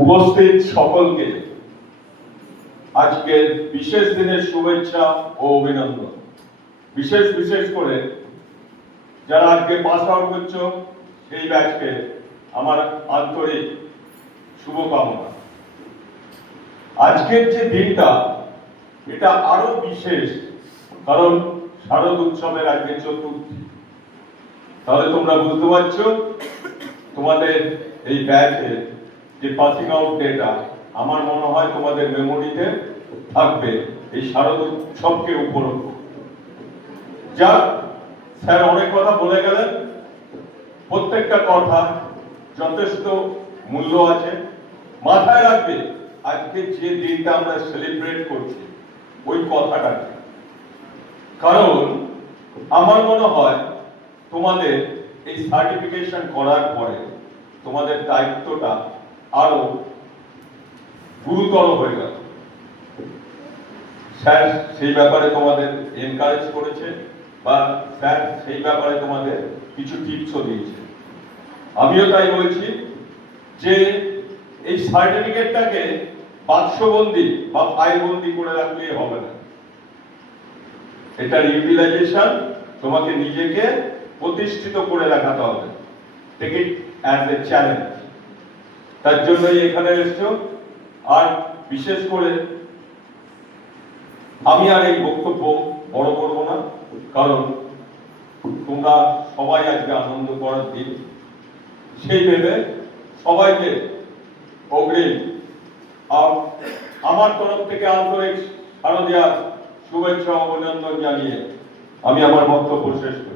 উপস্থিত সকলকে আজকের বিশেষ দিনের শুভেচ্ছা ও অভিনন্দন। বিশেষ করে যারা আজকে পাস আউট করছো সেই ব্যাচকে আমার আন্তরিক শুভকামনা। আজকের যে দিনটা এটা আরো বিশেষ, কারণ শারদ উৎসবের আজকে চতুর্থী। তাহলে তোমরা বুঝতে পারছো তোমাদের এই ব্যাচের যে পাসিং আউট ডেটা আমার মনে হয় তোমাদের মেমোরিতে থাকবে এই শারদ উৎসবকে উপলক্ষ। যা স্যার অনেক কথা বলে গেলেন, প্রত্যেকটা কথা যথেষ্ট মূল্য আছে। মাথায় রাখবে আজকে যে দিনটা আমরা সেলিব্রেট করছি ওই কথাটাকে, কারণ আমার মনে হয় তোমাদের এই সার্টিফিকেশন করার পরে তোমাদের দায়িত্বটা আরো গুরুতর হয়ে গেল। স্যার সেই ব্যাপারে তোমাদের এনকারেজ করেছে বা স্যার সেই ব্যাপারে তোমাদের কিছু টিপসও দিয়েছে। আমিও তাই বলছি যে এই সার্টিফিকেটটাকে বাক্সবন্দি বা ফাইলবন্দি করে রাখলেই হবে না। এটার ইউটিলাইজেশন তোমাকে নিজেকে প্রতিষ্ঠিত করে দেখাতে হবে। Take it as a challenge. তার জন্যই এখানে এসছো। আর বিশেষ করে আমি আর এই বক্তব্য বড় করব না, কারণ তোমরা সবাই আজকে আনন্দ করার দিন, সেই ভেবে সবাইকে অগ্রিম আমার তরফ থেকে আন্তরিক শারদীয়ার শুভেচ্ছা অভিনন্দন জানিয়ে আমি আমার বক্তব্য শেষ করি।